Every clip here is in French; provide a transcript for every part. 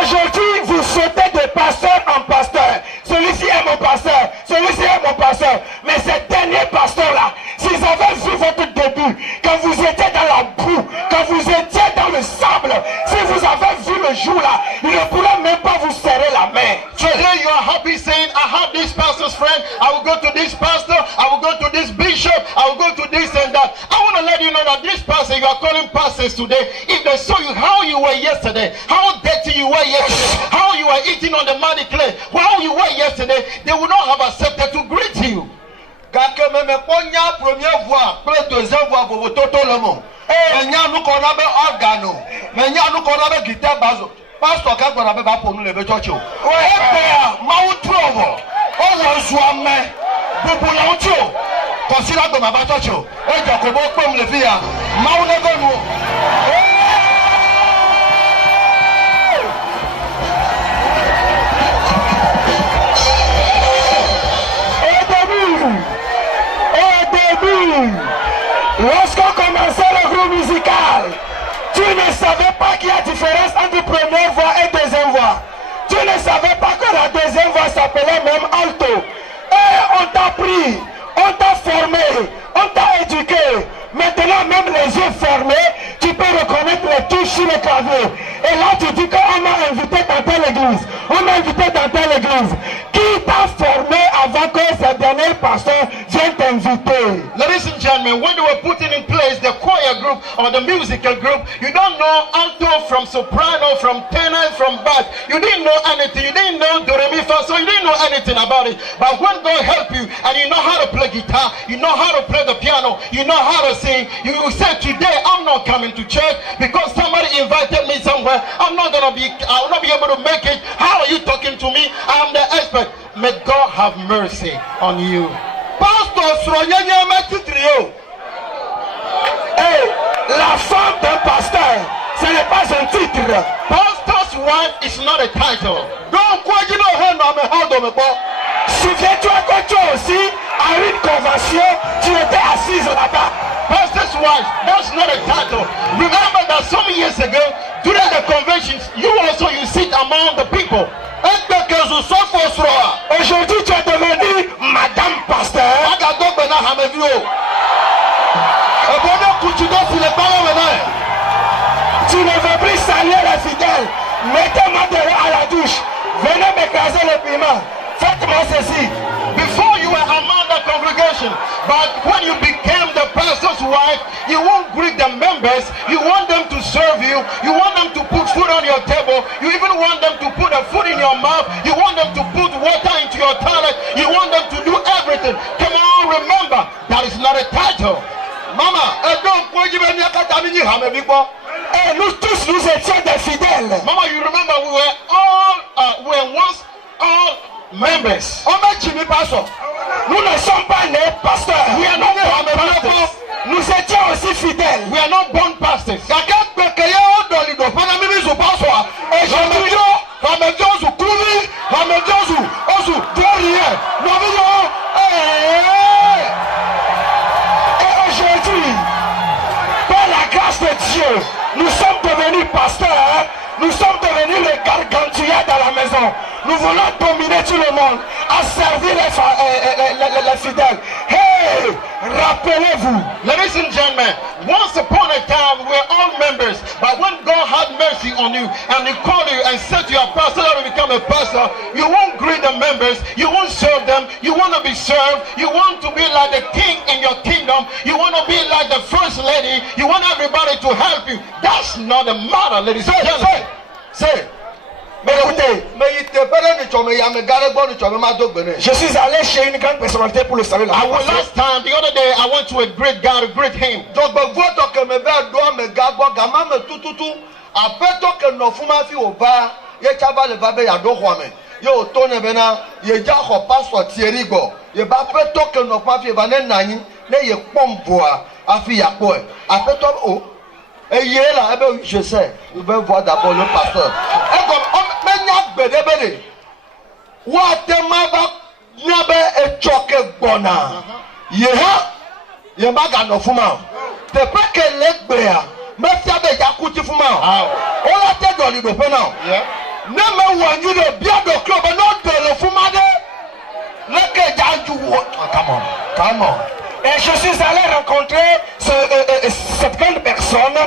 Aujourd'hui, vous sautez de pasteur en pasteur. Celui-ci est mon pasteur, celui-ci est mon pasteur. Mais ces derniers pasteurs-là, s'ils avaient vu votre début, quand vous étiez dans la boue, quand vous étiez dans le sable, si vous avez vu le jour-là, ils ne pourraient même pas vous serrer la main. Today you are happy saying, I have this pastor's friend, I will go to this pastor, I will go to this bishop, I will go to this and that. I want to let you know that this pastor you are calling pastors today, if they saw you how you were yesterday, how dirty you were yesterday, how you were eating on the muddy clay, how you were yesterday, they would not have accepted to greet you. Première voix, deuxième voix, vous toto le monde. Mais nous connaissons organo, mais nous connaissons guitare basso. Pastor quand on avait pas pour nous le betocho. Ouais, ma outrovo. On va jouer bobo lancho. Considère comme ma batocho. Et Jacobo comme le fia. Ma ounego nous. Lorsqu'on commençait le groupe musical, tu ne savais pas qu'il y a différence entre première voix et deuxième voix. Tu ne savais pas que la deuxième voix s'appelait même alto. Et on t'a pris, on t'a formé, on t'a éduqué. Maintenant, même les yeux fermés, tu peux reconnaître les touches sur le clavier. Et là, tu dis qu'on m'a invité dans telle église. On m'a invité dans telle église. Qui t'a formé avant que ces derniers pasteurs viennent t'inviter? Ladies and gentlemen, when they were putting in place the choir group or the musical group, you don't know alto from soprano, from tenor, from bass. You didn't know anything. You didn't know do re mi fa so. You didn't know anything about it. But when God help you and you know how to play guitar, you know how to play the piano, you know how to sing, you say today I'm not coming to church because somebody invited me somewhere. I will not be able to make it. How are you talking to me? I'm the expert. May God have mercy on you. Pastor, hey, la femme d'un pasteur, ce n'est pas un titre. Pastor's wife is not a title. Souviens-toi que toi aussi, à une convention, tu étais assise là-bas. Pastor's wife, that's not a title. Remember that some years ago, during the conventions, you sit among the people. Aujourd'hui, tu es devenu Madame Pasteur. Tu ne veux plus saluer les fidèles. Mettez-moi derrière à la douche. Venez m'écraser le piment. Faites-moi ceci. Before you were among the congregation, but when you became the pastor's wife, you won't greet the members. You want them to serve you. You want them to put food on your table. You even want them to put a food in your mouth. You want them to put water into your toilet. You want them to do everything. Come on, remember, that is not a title. Mama, et nous tous, nous étions des fidèles. Mama, you remember we were once all members. Nous ne sommes pas nés pasteurs. We are not born pastors. Nous étions aussi fidèles. We are not born pastors. Et aujourd'hui, par la grâce de Dieu, nous sommes devenus pasteurs. Nous sommes devenus les gargantuas dans la maison. Nous voulons dominer tout le monde, à servir les fidèles. Hey, rappelez-vous. Ladies and gentlemen, once upon a time we were all members, but when God had mercy on you and He called you and said to your pastor that you become a pastor, you won't greet the members, you won't serve them, you want to be served, you want to be like the king in your kingdom, you want to be like the first lady, you want everybody to help you. That's not the matter, ladies and gentlemen. Say. Mais écoutez, je suis allé chez une grande personnalité pour le saluer. Last time, the other day, I went to a great guy to greet him. Et hier là, je sais, je vais voir d'abord le pasteur. Et comme on m'a dit, Yembaga no fuma. Te pas que l'egbea. Me fiabe yakuti fuma. On la tête dans le pena. Ne me wanyu de bien de club non de le fuma de. Le que janju. Come on. Et je suis allé rencontrer cette grande personne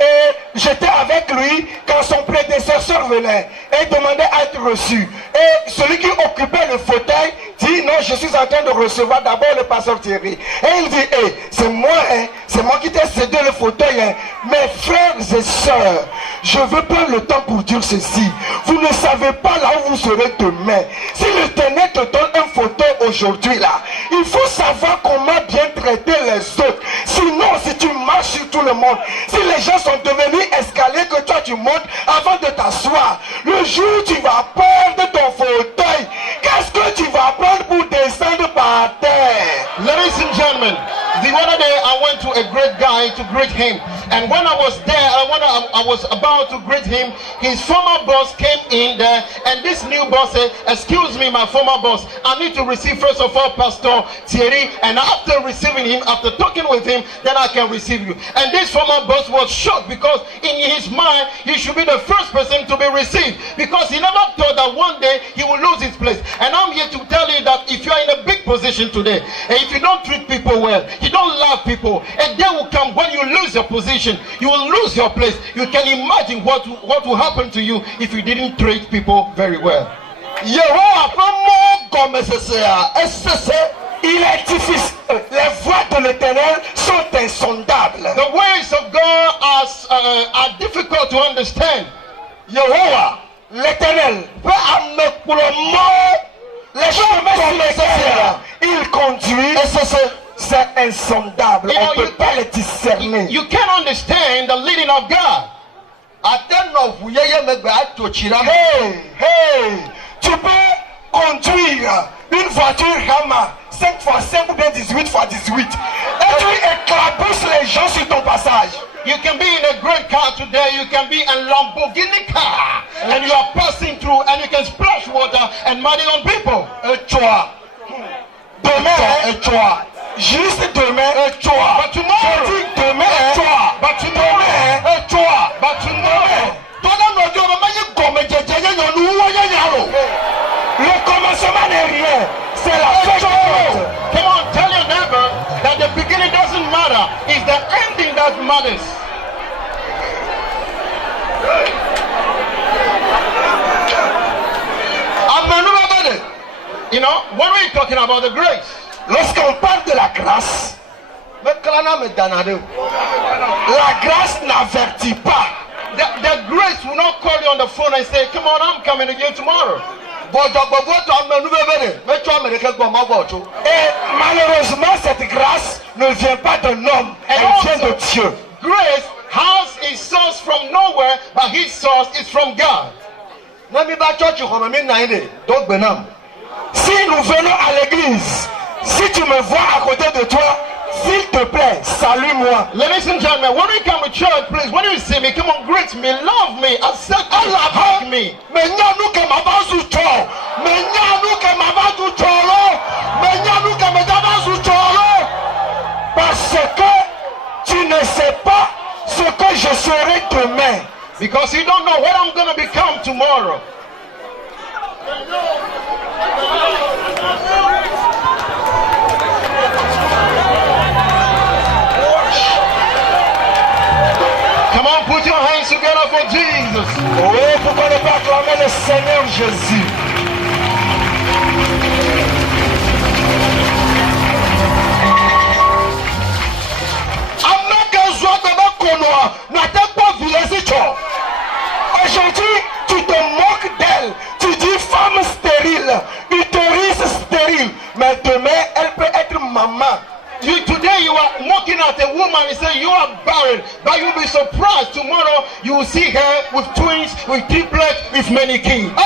et j'étais avec lui quand son prédécesseur venait et demandait à être reçu. Et celui qui occupait le fauteuil dit non, je suis en train de recevoir d'abord le pasteur Thierry. Et il dit, hey, c'est moi qui t'ai cédé le fauteuil. Hein. Mes frères et sœurs, je veux prendre le temps pour dire ceci. Vous ne savez pas là où vous serez demain. Si le Ténèbre te donne un fauteuil aujourd'hui là, il faut savoir comment bien traiter les autres. Sinon, si tu marches sur tout le monde, si les gens sont devenus escaliers que toi tu montes avant de t'asseoir, le jour où tu vas perdre ton fauteuil, qu'est-ce que tu vas prendre pour descendre par terre? Ladies and gentlemen, the other day I went to a great guy to greet him, and when I was there, I was about to greet him, his former boss came in there, and this new boss said, excuse me, my former boss, I need to receive first of all Pastor Thierry, and after receiving him, after talking with him, then I can receive you. And this former boss was shocked because in his mind, he should be the first person to be received, because he never thought that one day he will lose his place. And I'm here to tell you that if you are in a big position today, and if you don't treat people well, you don't love people, and they will come when you lose your position, you will lose your place. You can imagine what will happen to you if you didn't treat people very well. Il est difficile. Les voies de l'Éternel sont insondables. The ways of God are difficult to understand. Yehowa, l'Éternel, peut amener pour le mot les chemins sur lesquels il conduit. C'est insondable. On ne peut pas les discerner. You can't understand the leading of God. Hey, tu peux conduire une voiture Rama 5x5 ou bien 18x18 et tu éclabousses les gens sur ton passage. You can be in a great car today, you can be in a Lamborghini car, and you are passing through and you can splash water and muddy on people. Et toi, demain, et toi, juste demain, et toi, but tomorrow, je dis demain, et toi, but tomorrow, et toi, but tomorrow. Le commencement n'est rien, c'est la fin. Come on, tell your neighbor that the beginning doesn't matter, it's the ending that matters. You know, what are we talking about the grace? Lorsqu'on parle de la grâce, la grâce n'avertit pas. The grace will not call you on the phone and say, come on, I'm coming to you tomorrow. Et malheureusement, cette grâce ne vient pas d'un homme, elle vient de Dieu. Grace has its source from nowhere, but his source is from God. Si nous venons à l'église, si tu me vois à côté de toi, s'il te plaît, salue-moi. Ladies and gentlemen, when we come to church, please, when you see me, come on, greet me, love me, accept me, hug me. Parce que tu ne sais pas ce que je serai demain. Because you don't know what I'm going to become tomorrow. Come on, put your hands together for Jesus. Oh, pourquoi ne pas acclamer le Seigneur Jésus? Aujourd'hui, tu te moques d'elle. Tu dis femme stérile, utérus stérile. Mais demain, elle peut être maman. Today you are looking at a woman and say you are barren, but you'll be surprised tomorrow you will see her with twins, with triplets, with many kids. Et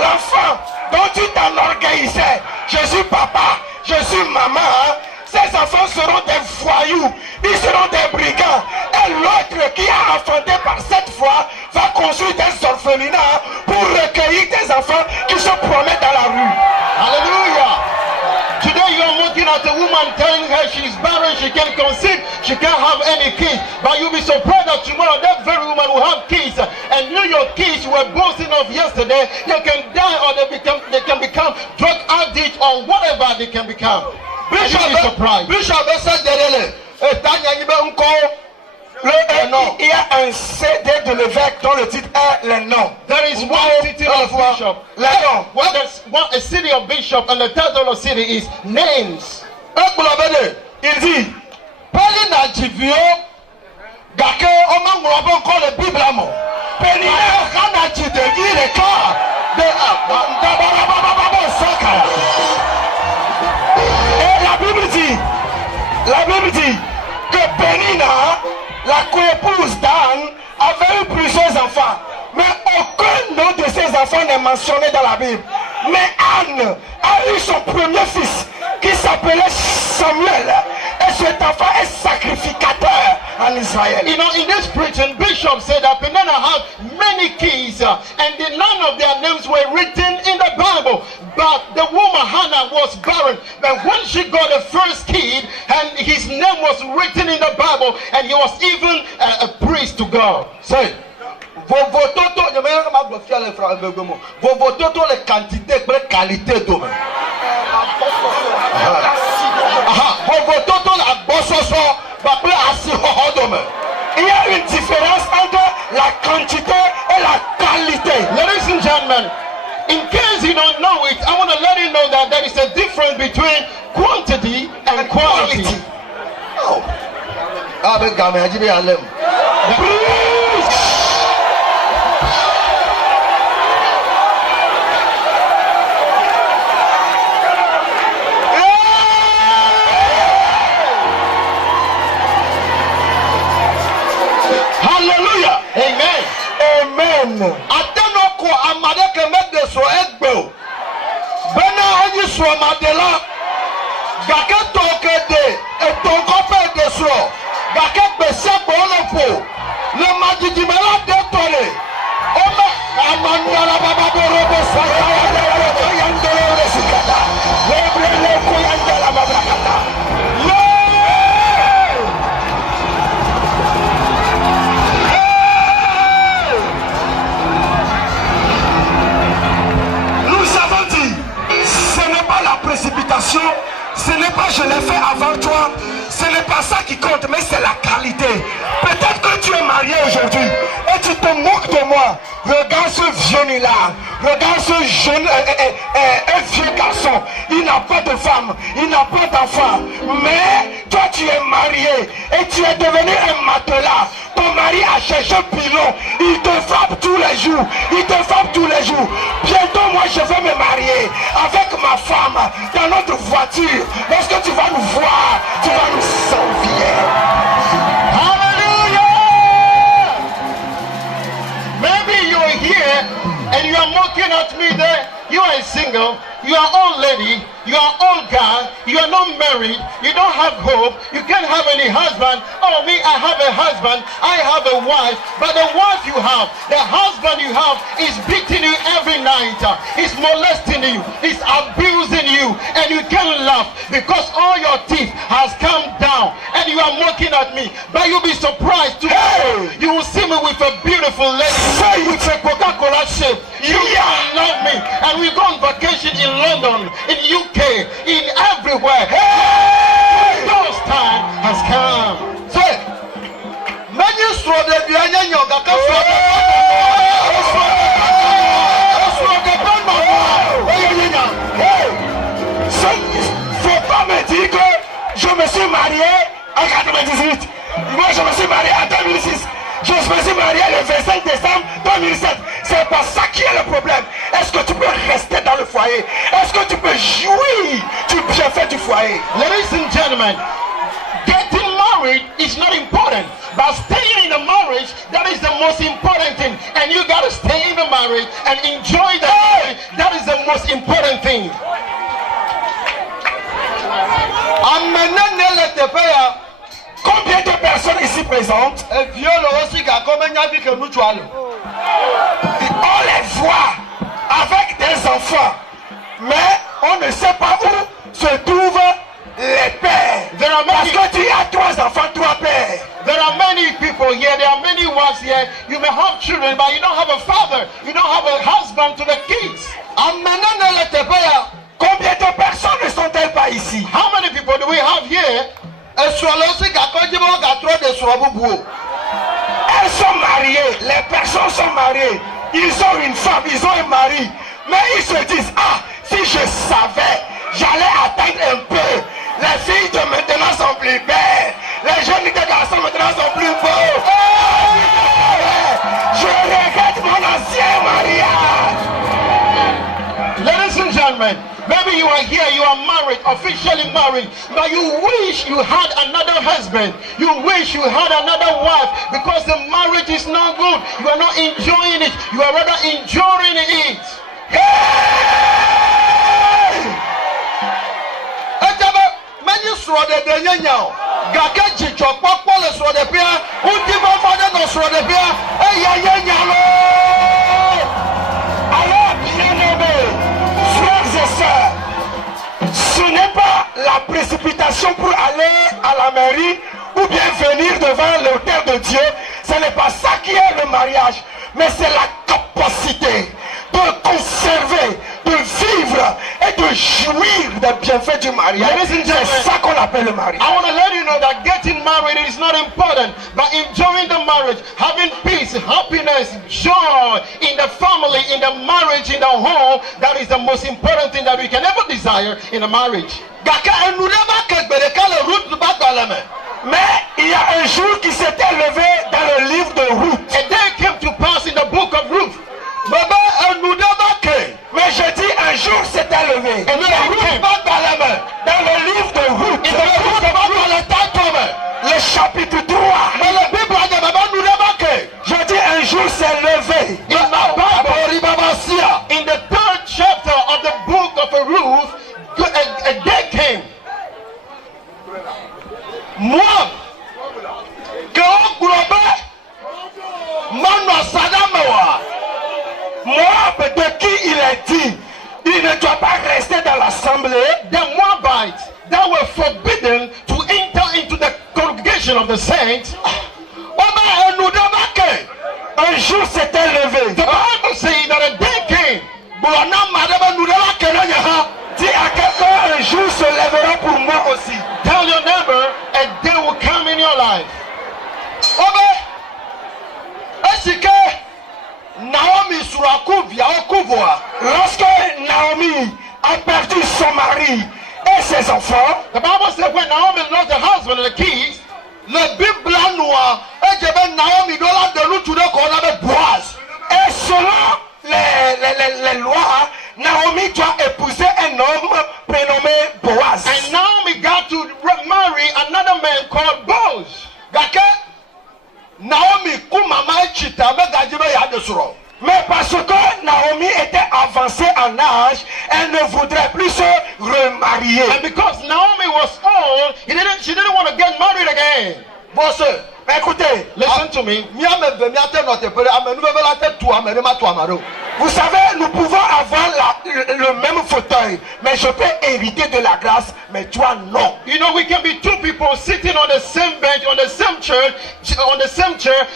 l'enfant dont tu t'enorgueillissais, je suis papa, je suis maman, hein? Ces enfants seront des voyous, ils seront des brigands. Et l'autre qui a enfanté par cette foi va construire des orphelinats pour recueillir des enfants qui se promènent dans la rue. Hallelujah. woman telling her she's barren, she can't conceive, she can't have any kids. But you'll be surprised that tomorrow that very woman will have kids. And your kids you were boasting of yesterday, they can die or they can become drug addicts or whatever they can become. Bishop, il y a un CD de l'évêque dont le titre est les noms. There is one city of bishop. Les noms. A city of bishop and the title of city is names. Il dit Peli na jivio gake oma ngrobo encore le Bible amo. Peli na kana jidevi le ka de saka. Et la Bible dit que Pénina, la coépouse d'Anne, avait eu plusieurs enfants. Mais aucun nom de ces enfants n'est mentionné dans la Bible. Mais Anne a eu son premier fils qui s'appelait Samuel. Et cet enfant est sacrificateur en Israël. You know, in this preaching, Bishop said that Peninnah had many kids and none of their names were written in the Bible. But the woman Hannah was barren. But when she got the first kid, and his name was written in the Bible, and he was even a priest to God. Say, Vovototo, je me rends ma bloquer les frères Begomo. Vovototo les quantités, les qualités d'homme. Vovototo la bossoso, baple assis d'homme. Il y a une différence entre la quantité et la qualité. Ladies and gentlemen, in case you don't know it, I want to let you know that there is a difference between quantity and quality. Oh. Hallelujah. Amen. Amen. Atenoko amadeke mede so egbe. Bena anyi so amadela. Gake toke de etonko pe de so. Gake bese bolopo. Le majidimela de tole. Ome amandala baba borobo sakaya de yandolo resikata. Lebrele ko yandala babrakata. Précipitation, ce n'est pas je l'ai fait avant toi, ce n'est pas ça qui compte, mais c'est la qualité. Peut-être que tu es marié aujourd'hui et tu te moques de moi. Regarde ce vieux là, regarde ce jeune, un vieux garçon. Il n'a pas de femme, il n'a pas d'enfant. Mais toi tu es marié et tu es devenu un matelas. Ton mari a cherché un pilon, il te frappe tous les jours, il te frappe tous les jours. Bientôt moi je vais me marier avec ma femme dans notre voiture. Lorsque tu vas nous voir, tu vas nous sauver. Hallelujah! Maybe you're here and you are mocking at me there. You are single, you are old lady, you are old guy, you are not married, you don't have hope, you can't have any husband. Oh, me, I have a husband, I have a wife, but the wife you have, the husband you have is beating you every night, he's molesting you, he's abusing you, and you can't laugh because all your teeth has come down and you are mocking at me. But you'll be surprised today, you will see me with a beautiful lady, with a Coca-Cola shape. You love me, and we go on vacation in London, in UK, in everywhere. Hey! Those time has come. Say, many saw the Bianya Yoga. Faut pas me dire que je me suis marié en 98. Moi, je me suis marié en 2006. Je me suis marié le 25 décembre 2007. C'est pas ça qui est le problème. Est-ce que tu peux rester dans le foyer? Est-ce que tu peux jouir du bienfait du foyer? Ladies and gentlemen, getting married is not important, but staying in a marriage, that is the most important thing. And you gotta stay in the marriage and enjoy the marriage. That is the most important thing. Combien de personnes ici présentes on les voit avec des enfants, mais on ne sait pas où se trouvent les pères. are Parce many. que tu as 3 enfants, 3 pères. There are many people here. There are many wives here. You may have children, but you don't have a father. You don't have a husband to the kids. Combien de personnes ne sont-elles pas ici? How many people do we have here? Elles sont mariées, les personnes sont mariées. Ils ont une femme, ils ont un mari. Mais ils se disent, ah, si je savais, j'allais attendre un peu. Les filles de maintenant sont plus belles. Les jeunes garçons maintenant sont plus beaux. Je regrette mon ancien mariage. Ladies and gentlemen, maybe you are here, you are married, officially married, but you wish you had another husband. You wish you had another wife because the marriage is not good. You are not enjoying it. You are rather enduring it. Alors, bien-aimés, frères et sœurs, ce n'est pas la précipitation pour aller à la mairie ou bien venir devant l'autel de Dieu. Ce n'est pas ça qui est le mariage, mais c'est la capacité de conserver, de vivre et de jouir des bienfaits du mariage. C'est ça qu'on appelle le mariage. I want to let you know that getting married is not important, but enjoying the marriage, having peace, happiness, joy in the family, in the marriage, in the home, that is the most important thing that we can ever desire in a marriage. Mais il y a un jour qui s'était levé dans le livre de Ruth. A day came to pass in the book of Ruth. Mais je dis un jour s'était levé. Dans le livre de Ruth, le chapitre 3. Je dis un jour s'est levé. In the 3rd chapter of the book of Ruth, a day came. Moi, Moab, de qui il est dit, il ne doit pas rester dans l'assemblée. The Moabites that were forbidden to enter into the congregation of the saints. Un jour s'était levé. The Bible says that a day came. Dis à quelqu'un, un jour se lèvera pour moi aussi. Tell your neighbor, a day will come in your life. Lorsque Naomi a perdu son mari et ses enfants, The Bible says when Naomi lost her husband and the kids, et selon les lois, Naomi doit épouser un homme prénommé Boaz. and Naomi got to marry another man called Boaz. Mais parce que Naomi était avancée en âge, elle ne voudrait plus se remarier. And because Naomi was old, she didn't want to get married again. Écoutez, Listen to me. vous savez, nous pouvons avoir le même fauteuil, mais je peux hériter de la grâce, mais toi non. You know, we can be two people sitting on the same bench, on the same chair,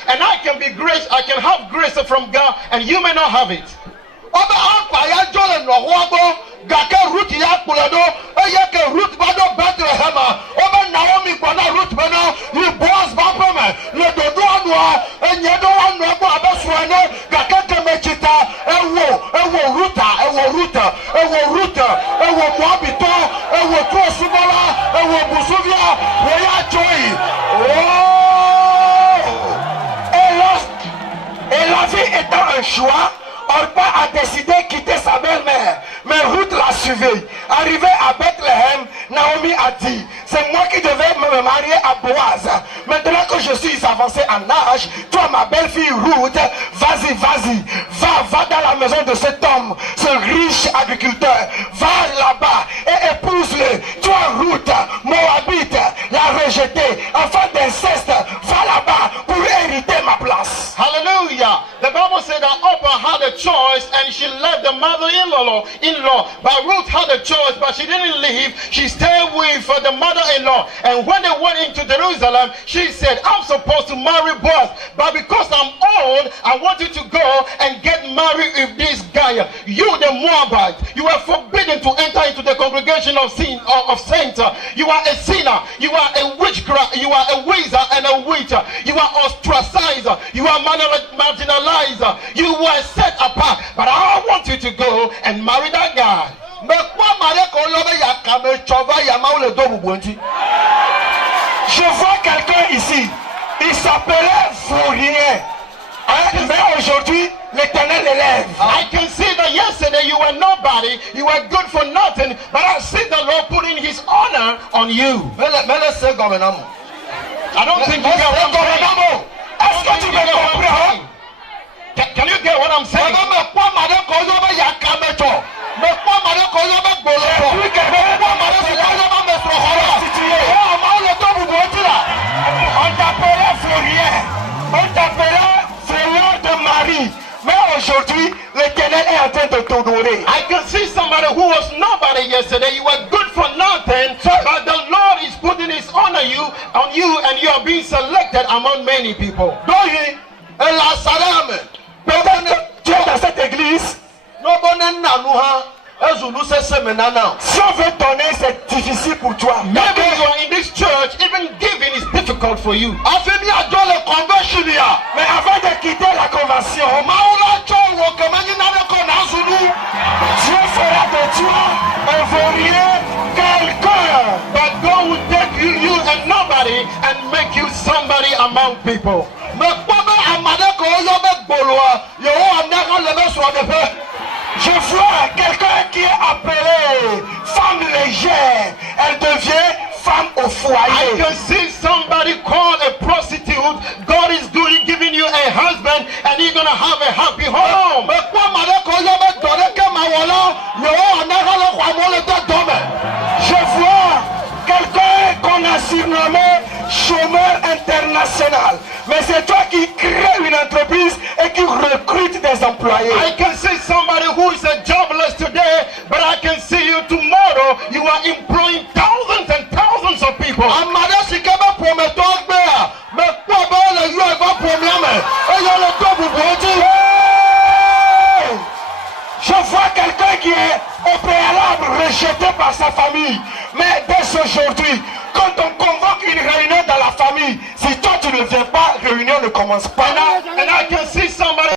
and I can have grace from God, and you may not have it. Et la vie étant un choix, Orpa a décidé de quitter sa belle-mère, mais Ruth l'a suivi. Arrivé à Bethléem, Naomi a dit, c'est moi qui devais me marier à Boaz. Maintenant que je suis avancé en âge, toi ma belle-fille Ruth, vas-y, va dans la maison de cet homme, ce riche agriculteur. Va là-bas et épouse-le. Toi Ruth, Moabite, la rejetée, enfant d'inceste, va là-bas pour hériter ma place. Hallelujah. The Bible said that Oprah had a choice and she left the mother-in-law mother-in-law. But Ruth had a choice, but she didn't leave. She stayed with the mother-in-law. And when they went into Jerusalem, she said, I'm supposed to marry Boaz, but because I'm old, I want you to go and get married with this guy. You, the Moabite, you are forbidden to enter into the congregation of saints. You are a sinner. You are a witchcraft. You are a wizard and a witch. You are ostracized. You are marginalized. You were set apart. But I want you to go and marry that guy. Je vois quelqu'un ici. Il s'appelait Fourrier. Mais aujourd'hui, l'Éternel l'élève. I can see that yesterday you were nobody, you were good for nothing, but I see the Lord putting his honor on you. I don't think you get what I'm saying. Est-ce que tu me comprends? Can you get what I'm saying? On t'appelait Fourrier. On t'appelait Seigneur de Marie. Mais aujourd'hui, l'Éternel est en train de t'honorer. I can see somebody who was nobody yesterday. You were good for nothing, but the Lord is putting his honor on you, and you are being selected among many people. Peut-être que tu es dans cette église. Si on veut donner, c'est difficile pour toi. Maybe you are in this church, even giving is difficult for you. Mais avant de quitter la convention, Dieu fera de toi un Fourrier, quelqu'un. But God will take you and nobody and make you somebody among people. Je vois quelqu'un qui est appelé femme légère, elle devient femme au I foyer. can see somebody called a prostitute. God is giving you a husband, and you're gonna have a happy home. Je vois quelqu'un qu'on a surnommé chômeur international. Mais c'est toi qui crée une entreprise et qui recrute des employés. I can see somebody who is a jobless today, but I can see you tomorrow. You are employing thousands and thousands of people. Je vois quelqu'un qui est au préalable rejeté par sa famille. Mais dès aujourd'hui, quand on convoque une réunion dans la famille, si toi tu ne viens pas, réunion ne commence pas. And I can see somebody